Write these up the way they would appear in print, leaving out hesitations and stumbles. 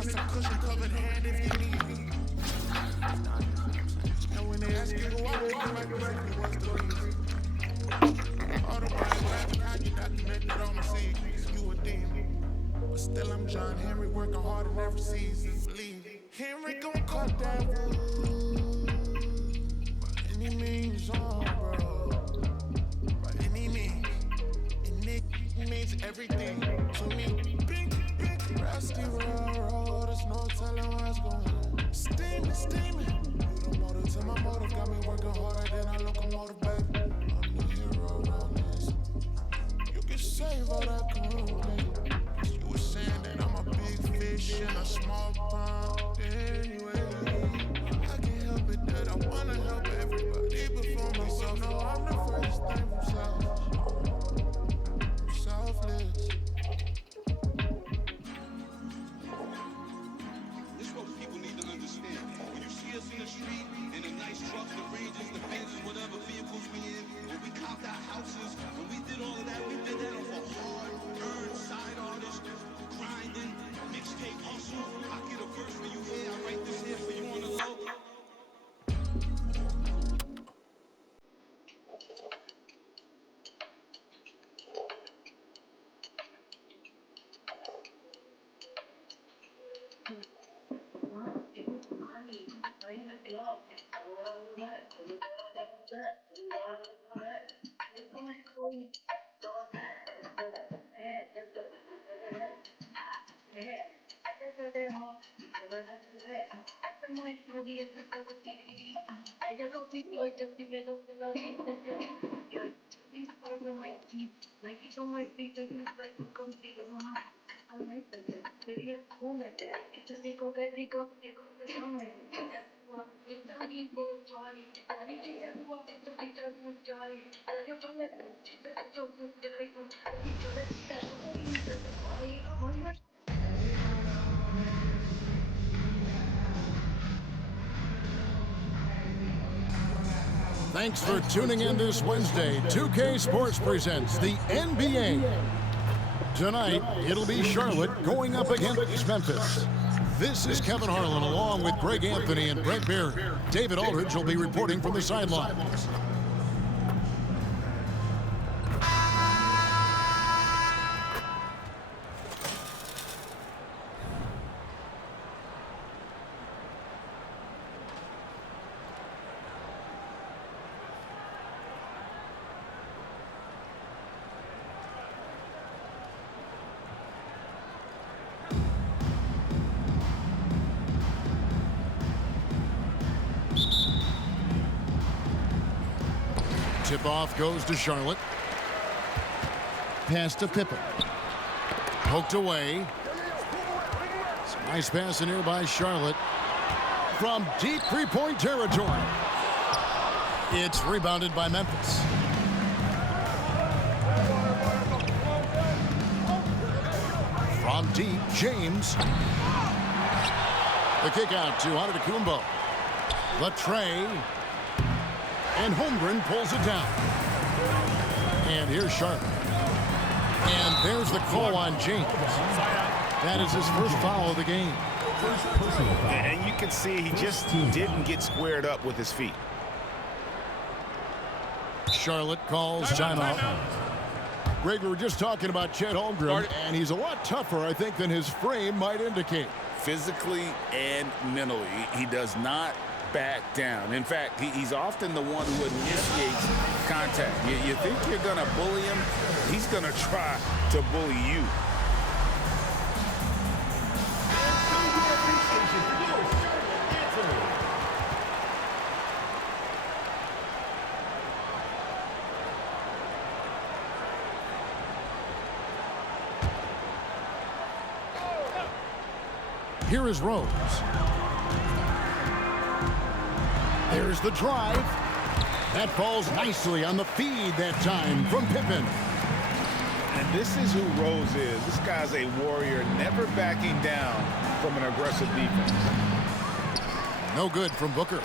plus a cushion covered hand if you need me. And when they ask you who I was, it was the beast. Autobiographic, how you documented on the seas. You a demon. But still I'm John Henry, working hard in every season. Believe me. Henry gon' cut that wood. By any means, bro. By any means. And it means everything to me. Big, rusty road, there's no telling where it's going. Steaming. You the motive to my motive, got me working harder than I locomotive, baby. I'm the hero around this. You can save all that crew, baby. You were saying that I'm a big fish in a small pond. Anyway, I can't help it that I wanna help everybody before myself. No, I'm the furthest thing from selfless. This is what people need to understand. When you see us in the street, in the nice trucks, the Rangers, the Benzes, whatever vehicles we in, when we copped our houses, when we did all of that, we did that off a hard-earned side artist, grinding, mixtape hustle. I get a verse for you here, I write this here for you on the low. Thanks for tuning in this Wednesday. 2K Sports presents the NBA. Tonight, it'll be Charlotte going up against Memphis. This is Kevin Harlan along with Greg Anthony and Brett Beard. David Aldridge will be reporting from the sidelines. Tip-off goes to Charlotte. Pass to Pippen. Poked away. Some nice pass in here by Charlotte. From deep three-point territory. It's rebounded by Memphis. From deep, James. The kick out to Antetokounmpo. Latrey. And Holmgren pulls it down. And here's Charlotte. And there's the call on James. That is his first foul of the game. And you can see he just didn't get squared up with his feet. Charlotte calls timeout. Greg, we were just talking about Chet Holmgren, and he's a lot tougher, I think, than his frame might indicate. Physically and mentally, he does not back down. In fact, he's often the one who initiates contact. You think you're going to bully him, he's going to try to bully you. Here is Rose. There's the drive. That falls nicely on the feed that time from Pippen. And this is who Rose is. This guy's a warrior, never backing down from an aggressive defense. No good from Booker.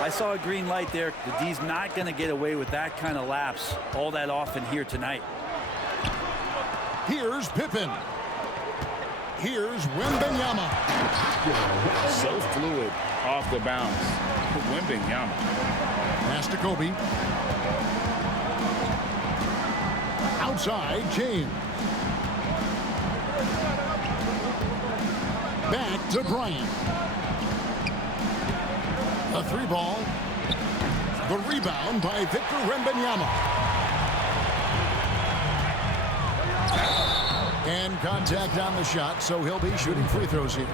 I saw a green light there. The D's not going to get away with that kind of lapse all that often here tonight. Here's Pippen. Here's Wembanyama. So fluid off the bounce. Wembanyama. Pass to Kobe. Outside, James. Back to Bryant. A three ball. The rebound by Victor Wembanyama. And contact on the shot, so he'll be shooting free throws here.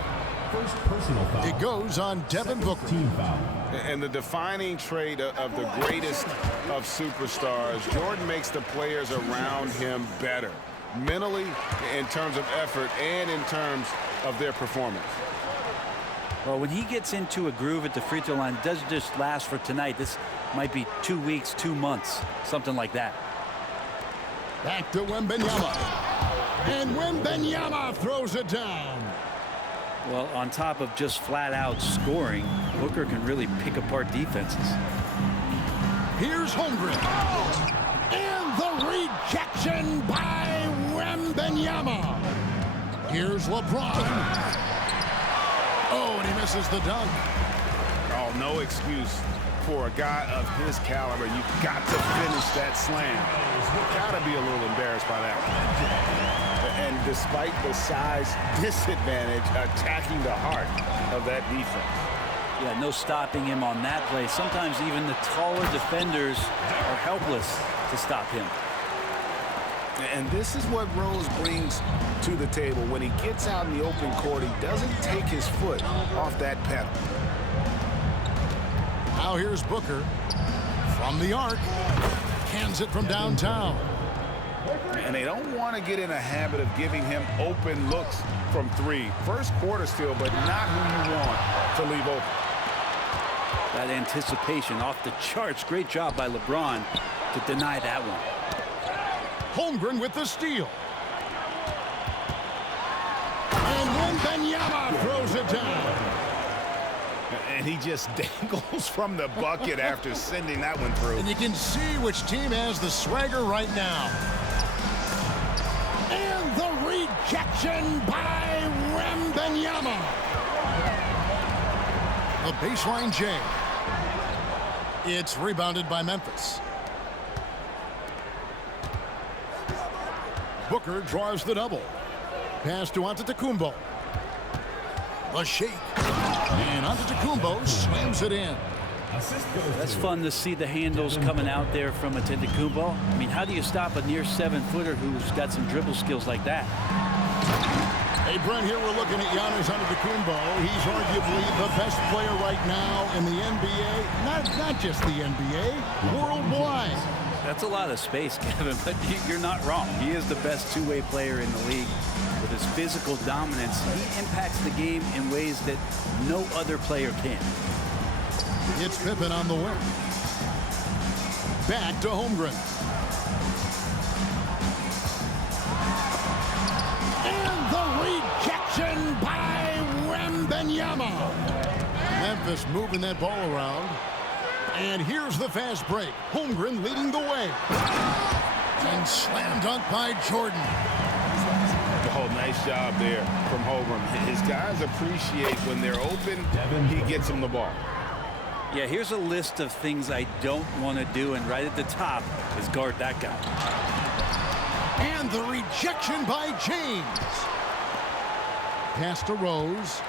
First personal foul. It goes on Devin Booker. Team foul. And the defining trait of the greatest of superstars, Jordan makes the players around him better, mentally, in terms of effort, and in terms of their performance. Well, when he gets into a groove at the free throw line, it doesn't just last for tonight. This might be 2 weeks, 2 months, something like that. Back to Wembanyama. And Wembanyama throws it down. Well, on top of just flat-out scoring, Booker can really pick apart defenses. Here's Holmgren. And the rejection by Wembanyama. Here's LeBron. Oh, and he misses the dunk. Oh, no excuse for a guy of his caliber. You've got to finish that slam. Got to be a little embarrassed by that. And despite the size disadvantage, attacking the heart of that defense. Yeah, no stopping him on that play. Sometimes even the taller defenders are helpless to stop him. And this is what Rose brings to the table. When he gets out in the open court, he doesn't take his foot off that pedal. Now here's Booker from the arc. Cans it from downtown. And they don't want to get in a habit of giving him open looks from three. First quarter still, but not who you want to leave open. That anticipation off the charts. Great job by LeBron to deny that one. Holmgren with the steal. And Wembanyama throws it down. And he just dangles from the bucket after sending that one through. And you can see which team has the swagger right now. And the rejection by Wembanyama. A baseline J. It's rebounded by Memphis. Booker draws the double. Pass to Antetokounmpo. A shake. And Antetokounmpo slams it in. That's fun to see the handles coming out there from Antetokounmpo. I mean, how do you stop a near 7-footer who's got some dribble skills like that? Hey, Brent, here we're looking at Giannis Antetokounmpo. He's arguably the best player right now in the NBA. Not just the NBA, worldwide. That's a lot of space, Kevin, but you're not wrong. He is the best two-way player in the league. With his physical dominance, he impacts the game in ways that no other player can. It's Pippen on the wing. Back to Holmgren. And the rejection by Wembanyama. Memphis moving that ball around. And here's the fast break. Holmgren leading the way. And slam dunk by Jordan. Oh, nice job there from Holmgren. His guys appreciate when they're open, he gets them the ball. Yeah, here's a list of things I don't want to do, and right at the top is guard that guy. And the rejection by James. Pass to Rose.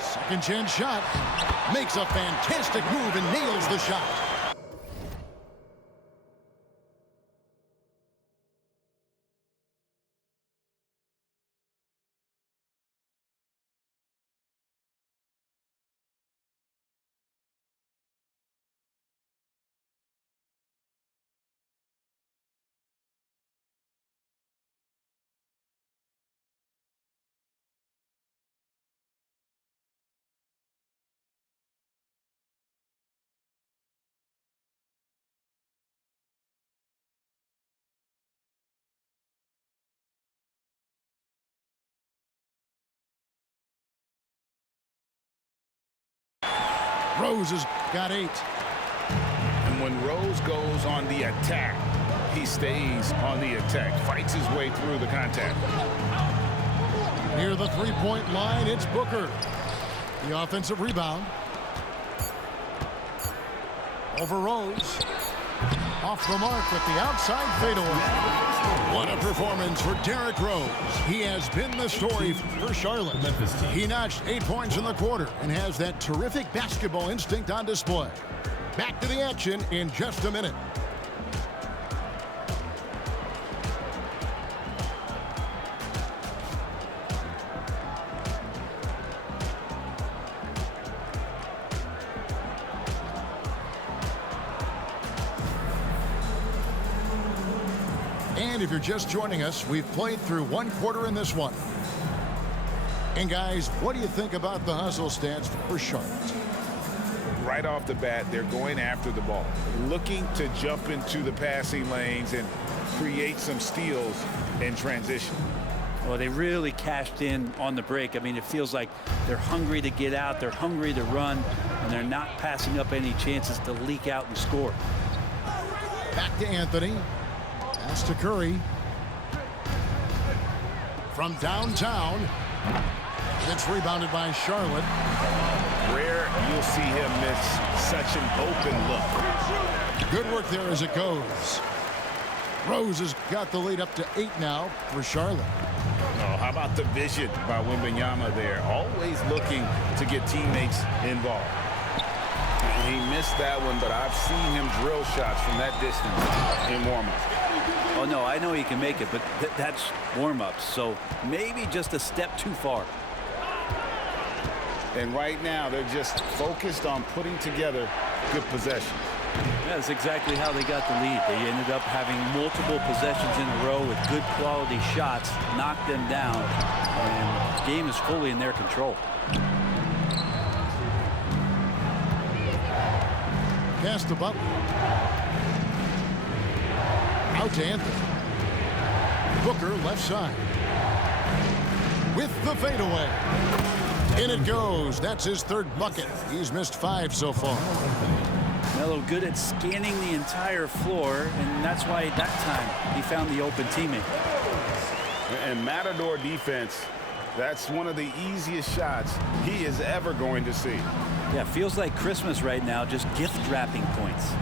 Second chance shot. Makes a fantastic move and nails the shot. Rose has got 8. And when Rose goes on the attack, he stays on the attack, fights his way through the contact. Near the three-point line, it's Booker. The offensive rebound. Over Rose. Off the mark with the outside fadeaway. What a performance for Derrick Rose. He has been the story for Charlotte. He notched 8 points in the quarter and has that terrific basketball instinct on display. Back to the action in just a minute. And if you're just joining us, we've played through one quarter in this one. And guys, what do you think about the hustle stats for Charlotte? Right off the bat, they're going after the ball, looking to jump into the passing lanes and create some steals in transition. Well, they really cashed in on the break. I mean, it feels like they're hungry to get out, they're hungry to run, and they're not passing up any chances to leak out and score. Back to Anthony. Pass to Curry. From downtown. It's rebounded by Charlotte. Rare you'll see him miss such an open look. Good work there as it goes. Rose has got the lead up to 8 now for Charlotte. Oh, how about the vision by Wembanyama there? Always looking to get teammates involved. He missed that one, but I've seen him drill shots from that distance in warm-up. Oh, no, I know he can make it, but that's warm-ups, so maybe just a step too far. And right now, they're just focused on putting together good possessions. Yeah, that's exactly how they got the lead. They ended up having multiple possessions in a row with good quality shots, knocked them down, and the game is fully in their control. Pass to Butler. Out to Anthony. Booker left side. With the fadeaway. In it goes. That's his third bucket. He's missed 5 so far. Melo good at scanning the entire floor, and that's why that time he found the open teammate. And Matador defense, that's one of the easiest shots he is ever going to see. Yeah, feels like Christmas right now, just gift wrapping points.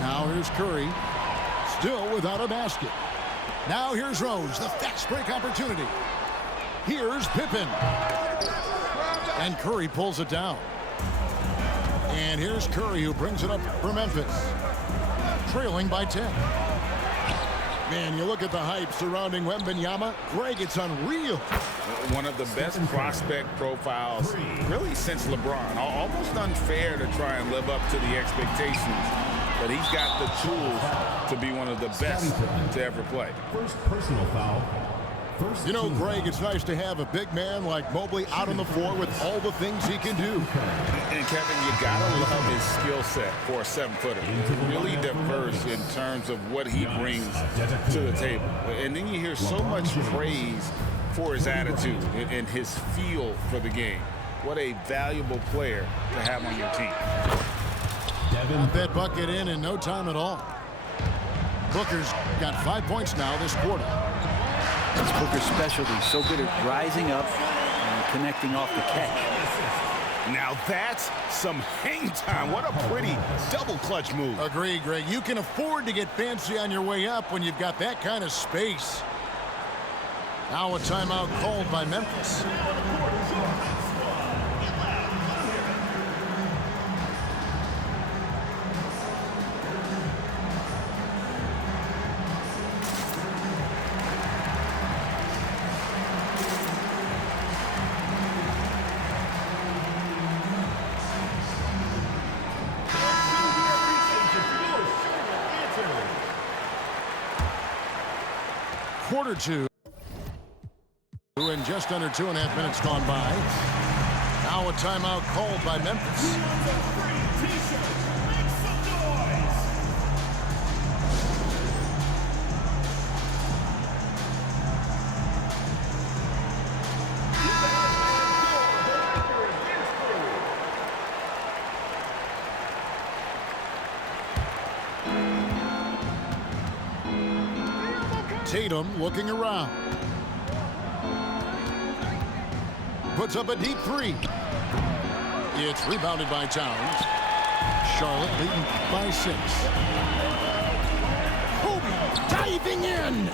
Now here's Curry. Still without a basket. Now here's Rose, the fast break opportunity. Here's Pippen. And Curry pulls it down. And here's Curry, who brings it up for Memphis. Trailing by 10. Man, you look at the hype surrounding Wembanyama. Greg, it's unreal. One of the best prospect profiles really since LeBron. Almost unfair to try and live up to the expectations. But he's got the tools to be one of the best to ever play. First personal foul. You know, Greg, it's nice to have a big man like Mobley out on the floor with all the things he can do. And Kevin, you gotta love his skill set for a 7-footer. Really diverse in terms of what he brings to the table. And then you hear so much praise for his attitude and his feel for the game. What a valuable player to have on your team. Got that bucket in no time at all. Booker's got 5 points now this quarter. That's Booker's specialty, so good at rising up and connecting off the catch. Now that's some hang time. What a pretty double clutch move. Agree, Greg. You can afford to get fancy on your way up when you've got that kind of space. Now a timeout called by Memphis. Quarter 2. And just under 2.5 minutes gone by. Now a timeout called by Memphis. Tatum looking around. puts up a deep three. It's rebounded by Towns. Charlotte leading by 6. Kobe diving in.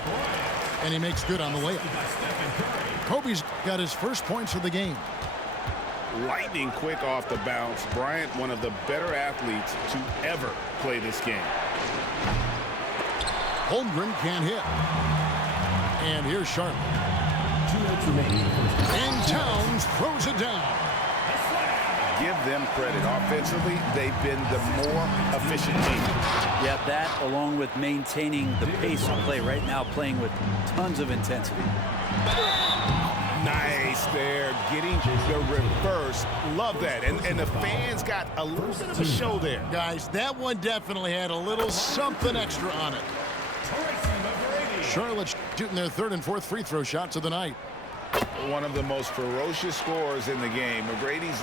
And he makes good on the layup. Kobe's got his first points of the game. Lightning quick off the bounce. Bryant, one of the better athletes to ever play this game. Holmgren can't hit. And here's Charlotte. 2 minutes remaining. And Towns throws it down. Give them credit. Offensively, they've been the more efficient team. Yeah, that along with maintaining the pace of play right now, playing with tons of intensity. Nice there, getting the reverse. Love that. And the fans got a little bit of a show there. Guys, that one definitely had a little something extra on it. Charlotte shooting their 3rd and 4th free throw shots of the night. One of the most ferocious scorers in the game. McGrady's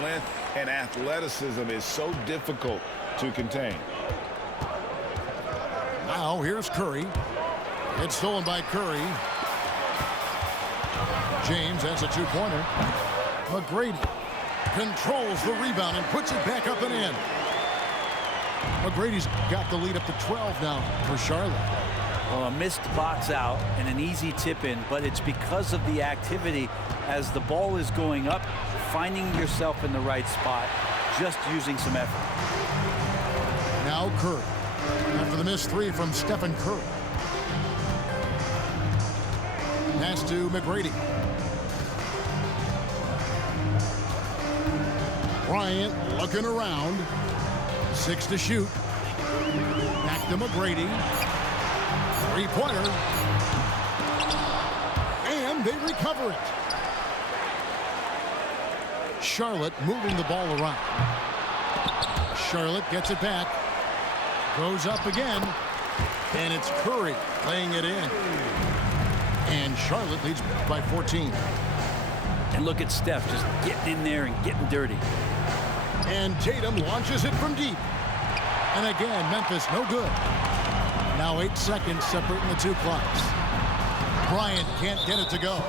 length and athleticism is so difficult to contain. Now here's Curry. It's stolen by Curry. James has a 2-pointer. McGrady controls the rebound and puts it back up and in. McGrady's got the lead up to 12 now for Charlotte. Well, a missed box out and an easy tip in, but it's because of the activity as the ball is going up, finding yourself in the right spot, just using some effort. Now Curry. After the missed 3 from Stephen Curry. Pass to McGrady. Bryant looking around. 6 to shoot. Back to McGrady. 3-pointer. And they recover it. Charlotte moving the ball around. Charlotte gets it back. Goes up again. And it's Curry laying it in. And Charlotte leads by 14. And look at Steph just getting in there and getting dirty. And Tatum launches it from deep. And again, Memphis no good. Now 8 seconds separating the two clocks. Bryant can't get it to go.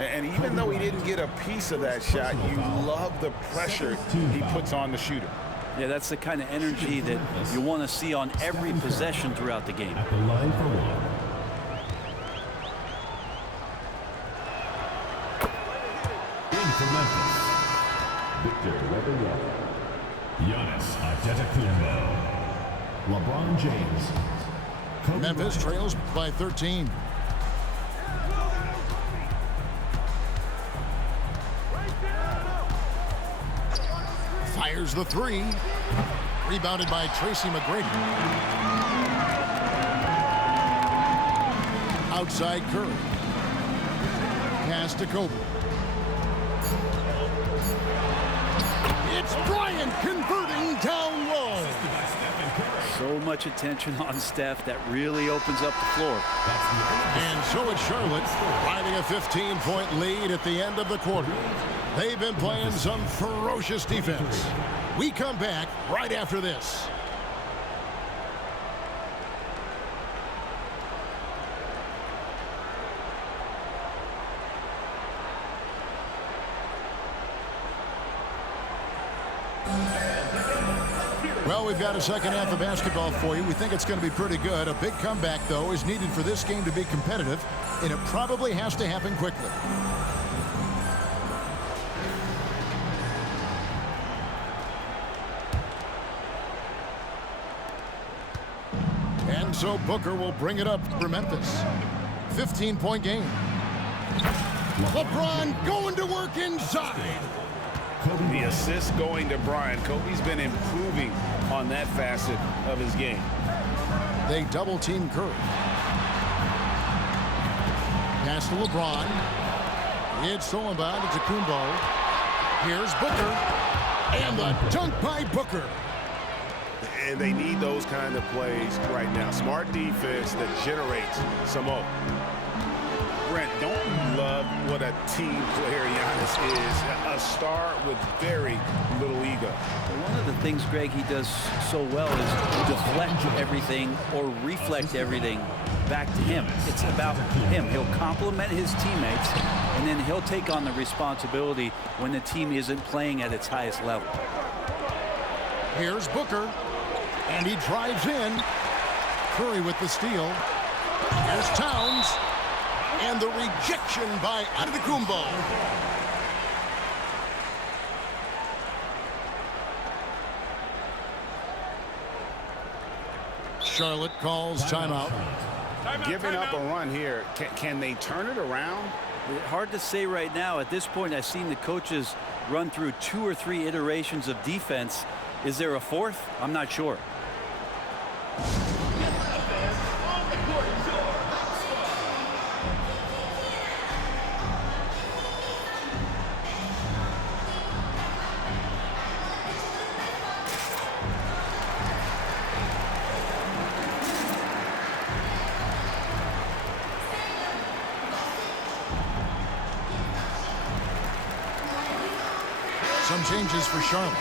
And even though he didn't get a piece of that shot, you love the pressure he puts on the shooter. Yeah, that's the kind of energy that you want to see on every possession throughout the game. At the line for 1. In for Memphis, Victor Wembanyama, Giannis Antetokounmpo, LeBron James. Kobe Memphis Bryant. trails by 13. Fires the 3. Rebounded by Tracy McGrady. Outside Curry. Pass to Kobe. It's Bryant converting down low. So much attention on Steph that really opens up the floor. And so it's Charlotte riding a 15-point lead at the end of the quarter. They've been playing some ferocious defense. We come back right after this. Well, we've got a second half of basketball for you. We think it's going to be pretty good. A big comeback, though, is needed for this game to be competitive, and it probably has to happen quickly. And so Booker will bring it up for Memphis. 15-point game. LeBron going to work inside. The assist going to Bryant. Kobe's been improving on that facet of his game. They double-team Curry. Pass to LeBron. It's stolen by Antetokounmpo. Here's Booker. And the dunk by Booker. And they need those kind of plays right now. Smart defense that generates some hope. Brent, don't you love what a team player Giannis is? A star with very little ego. One of the things, Greg, he does so well is deflect everything or reflect everything back to him. It's about him. He'll compliment his teammates, and then he'll take on the responsibility when the team isn't playing at its highest level. Here's Booker, and he drives in. Curry with the steal. Here's Towns, and the rejection by Antetokounmpo. Charlotte calls timeout. Giving up a run here. Can they turn it around? Hard to say right now. At this point, I've seen the coaches run through 2 or 3 iterations of defense. Is there a fourth? I'm not sure. Some changes for Charlotte.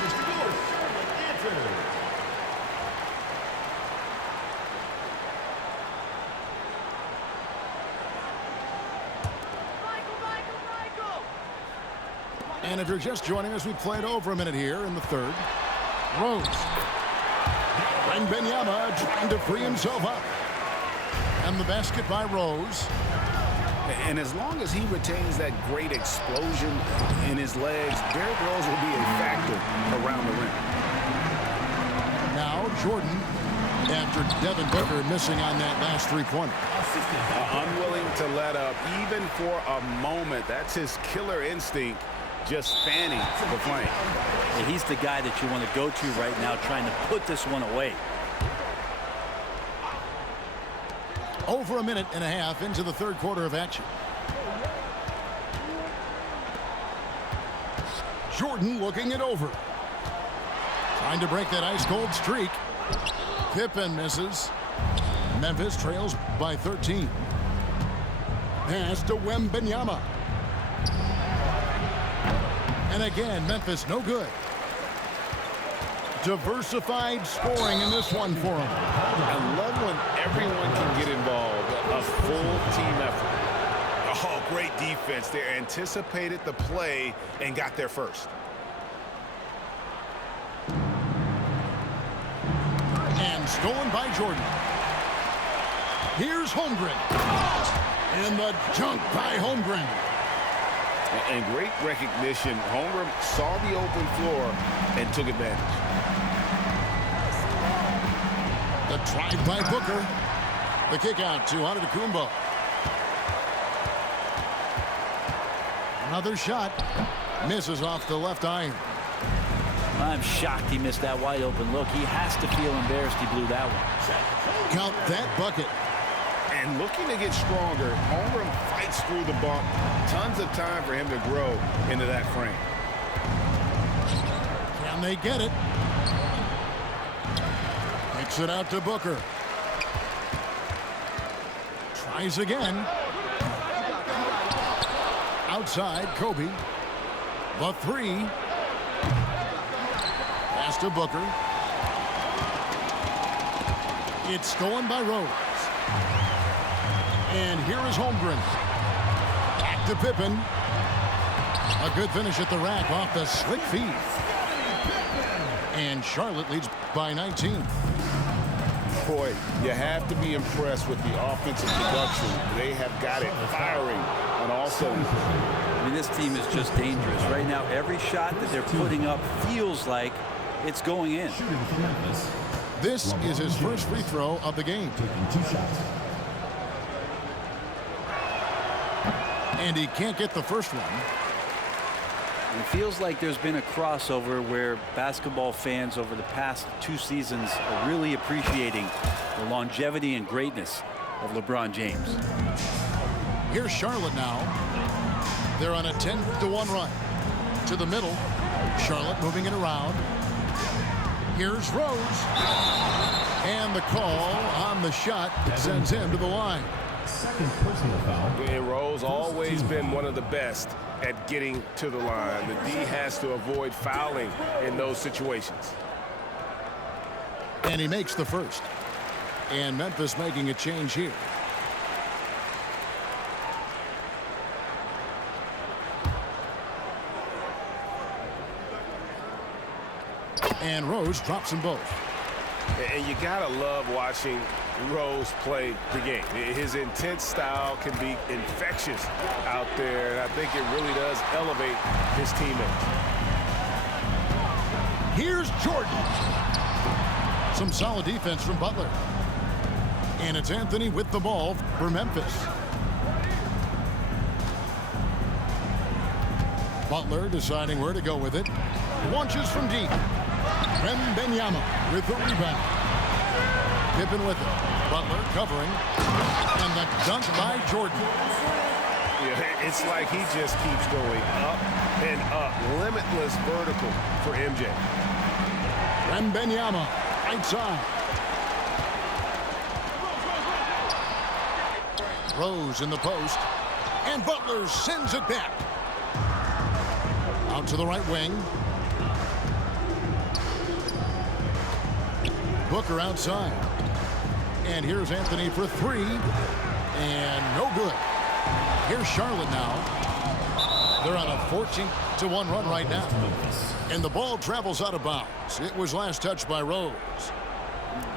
And if you're just joining us, we played over a minute here in the third. Rose. And Wembanyama trying to free himself up. And the basket by Rose. And as long as he retains that great explosion in his legs, Derrick Rose will be a factor around the rim. Now Jordan, after Devin Booker missing on that last three-pointer. Unwilling to let up even for a moment. That's his killer instinct, just fanning the flame. And he's the guy that you want to go to right now, trying to put this one away. Over a minute and a half into the third quarter of action. Jordan looking it over. Trying to break that ice-cold streak. Pippen misses. Memphis trails by 13. Pass to Wembanyama. And again, Memphis no good. Diversified scoring in this one for him. I love when everyone can get involved. A full team effort. Oh, great defense. They anticipated the play and got there first. And stolen by Jordan. Here's Holmgren. And the dunk by Holmgren. And great recognition. Holmgren saw the open floor and took advantage. The drive by Booker. The kick out to Antetokounmpo. Another shot. Misses off the left iron. I'm shocked he missed that wide open look. He has to feel embarrassed he blew that one. Count that bucket. And looking to get stronger, Holmgren fights through the bump. Tons of time for him to grow into that frame. Can they get it? Kicks it out to Booker. Tries again. Outside, Kobe. The three. Pass to Booker. It's stolen by Rose. And here is Holmgren. Back to Pippen. A good finish at the rack off the slick feed. And Charlotte leads by 19. Boy, you have to be impressed with the offensive production. They have got it firing on all cylinders. I mean, this team is just dangerous. Right now, every shot that they're putting up feels like it's going in. This is his first free throw of the game. Taking 2 shots. And he can't get the first one. It feels like there's been a crossover where basketball fans over the past 2 seasons are really appreciating the longevity and greatness of LeBron James. Here's Charlotte now. They're on a 10-1 run. To the middle. Charlotte moving it around. Here's Rose. And the call on the shot that sends him to the line. Second personal foul. And Rose always been one of the best at getting to the line. The D has to avoid fouling in those situations. And he makes the first. And Memphis making a change here. And Rose drops them both. And you gotta love watching Rose play the game. His intense style can be infectious out there, and I think it really does elevate his teammates. Here's Jordan. Some solid defense from Butler. And it's Anthony with the ball for Memphis. Butler deciding where to go with it. Launches from deep. Wembanyama with the rebound. Pippen with it. Butler covering. And the dunk by Jordan. Yeah, it's like he just keeps going up and up. Limitless vertical for MJ. Wembanyama right side. Rose in the post. And Butler sends it back. Out to the right wing. Booker outside. And here's Anthony for 3. And no good. Here's Charlotte now. They're on a 14-1 run right now. And the ball travels out of bounds. It was last touched by Rose.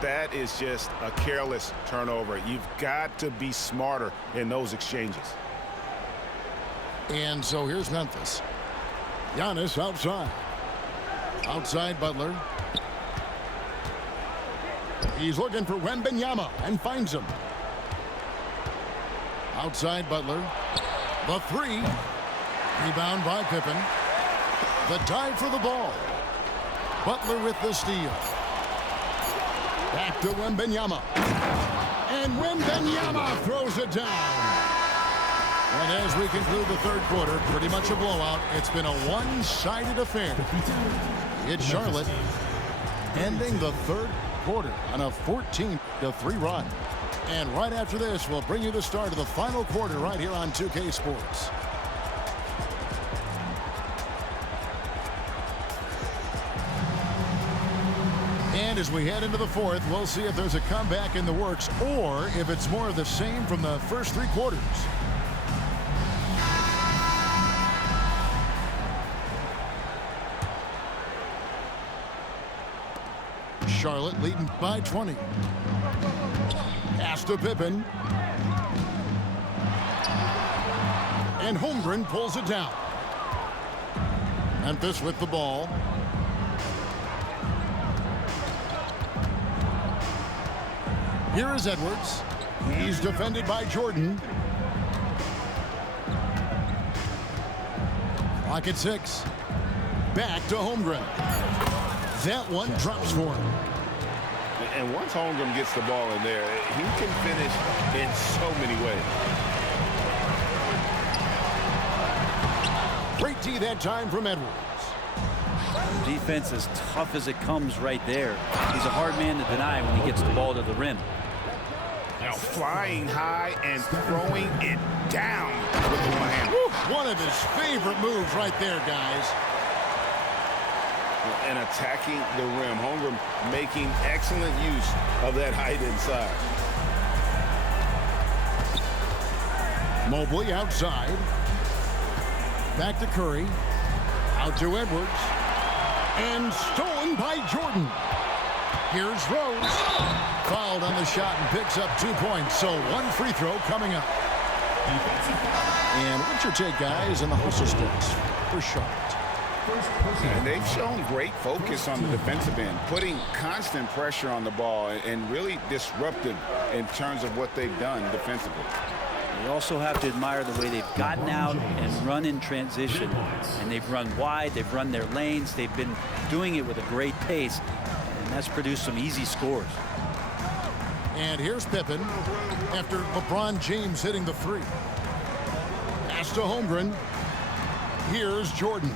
That is just a careless turnover. You've got to be smarter in those exchanges. And so here's Memphis. Giannis outside. Outside Butler. He's looking for Wembanyama and finds him. Outside Butler. The 3. Rebound by Pippen. The dive for the ball. Butler with the steal. Back to Wembanyama. And Wembanyama throws it down. And as we conclude the third quarter, pretty much a blowout. It's been a one-sided affair. It's Charlotte ending the third quarter on a 14-3 run. And right after this, we'll bring you the start of the final quarter right here on 2K Sports. And as we head into the fourth, we'll see if there's a comeback in the works or if it's more of the same from the first 3 quarters. Charlotte leading by 20. Pass to Pippen. And Holmgren pulls it down. Memphis with the ball. Here is Edwards. He's defended by Jordan. Clock at 6. Back to Holmgren. That one drops for him. And once Holmgren gets the ball in there, he can finish in so many ways. Great D that time from Edwards. Defense as tough as it comes right there. He's a hard man to deny when he gets the ball to the rim. Now flying high and throwing it down with the one hand. One of his favorite moves right there, guys. And attacking the rim. Holmgren making excellent use of that height inside. Mobley outside. Back to Curry. Out to Edwards. And stolen by Jordan. Here's Rose. Fouled on the shot and picks up 2 points. So 1 free throw coming up. And what's your take, guys, on the host of sports for Charlotte? And they've shown great focus on the defensive end, putting constant pressure on the ball and really disruptive in terms of what they've done defensively. You also have to admire the way they've gotten out and run in transition. And they've run wide, they've run their lanes, they've been doing it with a great pace, and that's produced some easy scores. And here's Pippen after LeBron James hitting the three. Pass to Holmgren. Here's Jordan.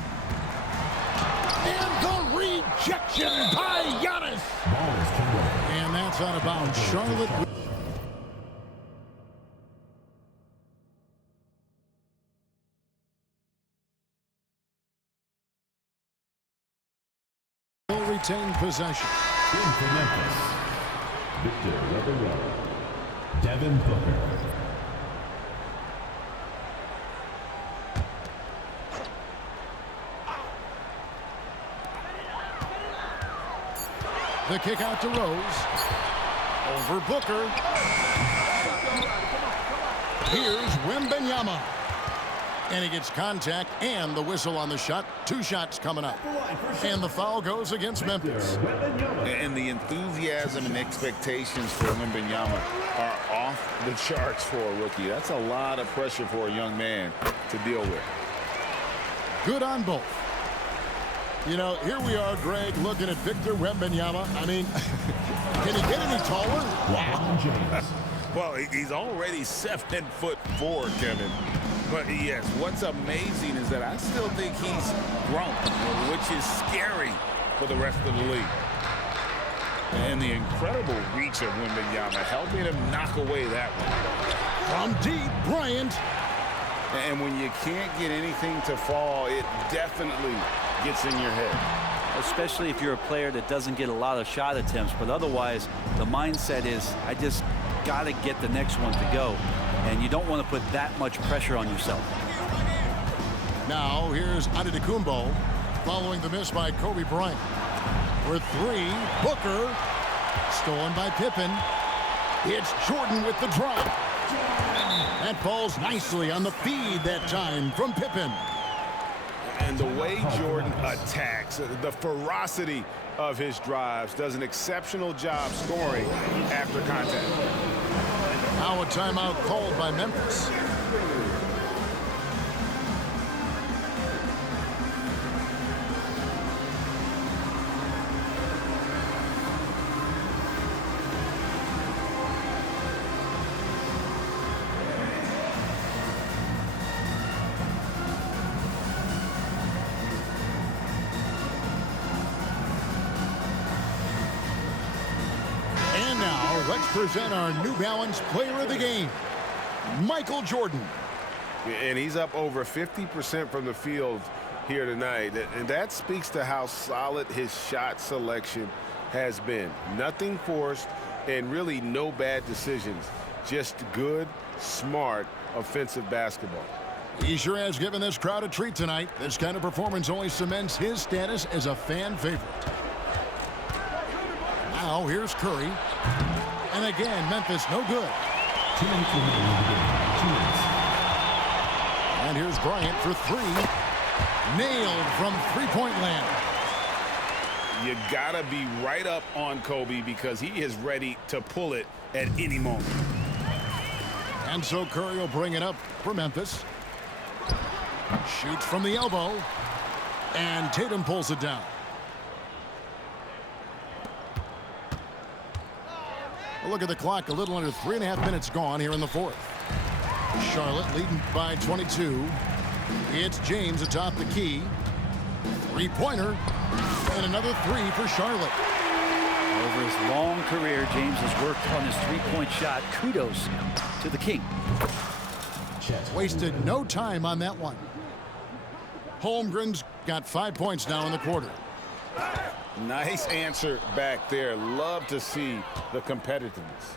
And the rejection by Giannis. And that's out of bounds. Charlotte. Will retain possession. In for Memphis, Victor Wembanyama, Devin Booker. The kick out to Rose. Over Booker. Here's Wembanyama. And he gets contact and the whistle on the shot. 2 shots coming up. And the foul goes against Memphis. And the enthusiasm and expectations for Wembanyama are off the charts for a rookie. That's a lot of pressure for a young man to deal with. Good on both. You know, here we are, Greg, looking at Victor Wembanyama. I mean, can he get any taller? LeBron James. Well, he's already 7'4", Kevin. But yes, what's amazing is that I still think he's grown, which is scary for the rest of the league. And the incredible reach of Wembanyama helping him knock away that one. From deep, Bryant. And when you can't get anything to fall, it definitely gets in your head. Especially if you're a player that doesn't get a lot of shot attempts, but otherwise the mindset is, I just got to get the next one to go, and you don't want to put that much pressure on yourself. Now here's Antetokounmpo following the miss by Kobe Bryant. For 3, Booker, stolen by Pippen. It's Jordan with the drop. That falls nicely on the feed that time from Pippen. And the way Jordan attacks, the ferocity of his drives, does an exceptional job scoring after contact. Now a timeout called by Memphis. Let's present our New Balance Player of the Game, Michael Jordan. And he's up over 50% from the field here tonight. And that speaks to how solid his shot selection has been. Nothing forced and really no bad decisions. Just good, smart, offensive basketball. He sure has given this crowd a treat tonight. This kind of performance only cements his status as a fan favorite. Now here's Curry. And again, Memphis no good. 2 minutes remaining in the game. 2 minutes. And here's Bryant for 3. Nailed from three-point land. You gotta be right up on Kobe because he is ready to pull it at any moment. And so Curry will bring it up for Memphis. Shoots from the elbow. And Tatum pulls it down. Look at the clock, a little under 3.5 minutes gone here in the fourth. Charlotte leading by 22. It's James atop the key. 3-pointer. And another 3 for Charlotte. Over his long career, James has worked on his three-point shot. Kudos to the King. Wasted no time on that one. Holmgren's got 5 points now in the quarter. Nice answer back there. Love to see the competitiveness.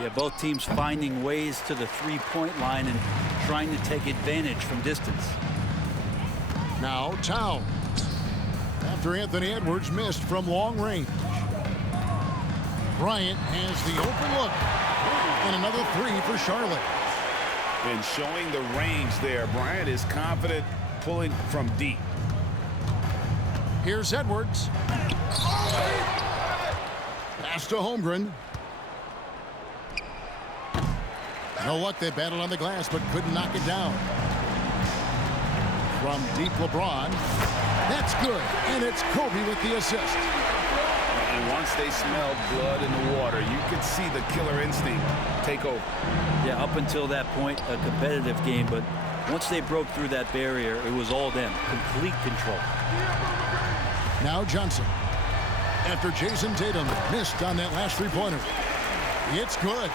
Yeah, both teams finding ways to the three-point line and trying to take advantage from distance. Now Towns. After Anthony Edwards missed from long range. Bryant has the open look. And another 3 for Charlotte. And showing the range there. Bryant is confident pulling from deep. Here's Edwards. Pass to Holmgren. No luck, they battled on the glass, but couldn't knock it down. From deep, LeBron. That's good, and it's Kobe with the assist. And once they smelled blood in the water, you could see the killer instinct take over. Yeah, up until that point, a competitive game, but once they broke through that barrier, it was all them. Complete control. Now Johnson. After Jason Tatum missed on that last three-pointer. It's good.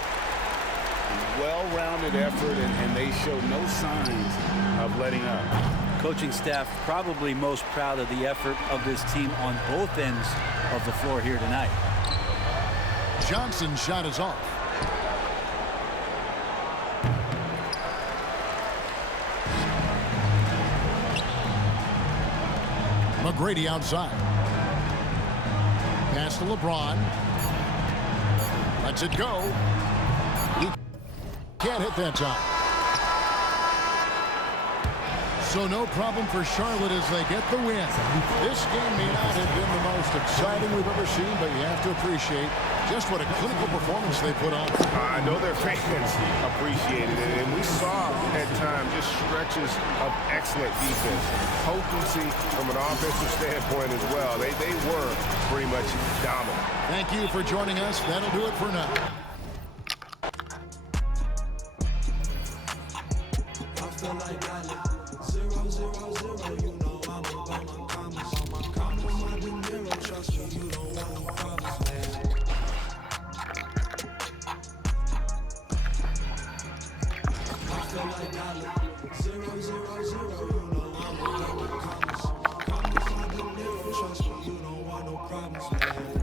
Well-rounded effort, and they show no signs of letting up. Coaching staff probably most proud of the effort of this team on both ends of the floor here tonight. Johnson's shot is off. McGrady outside. Pass to LeBron. Lets it go. He can't hit that time. So no problem for Charlotte as they get the win. This game may not have been the most exciting we've ever seen, but you have to appreciate just what a clinical performance they put on. I know their fans appreciated it, and we saw at times just stretches of excellent defense. Potency from an offensive standpoint as well. They were pretty much dominant. Thank you for joining us. That'll do it for now. Trust me, you don't want no problems, man.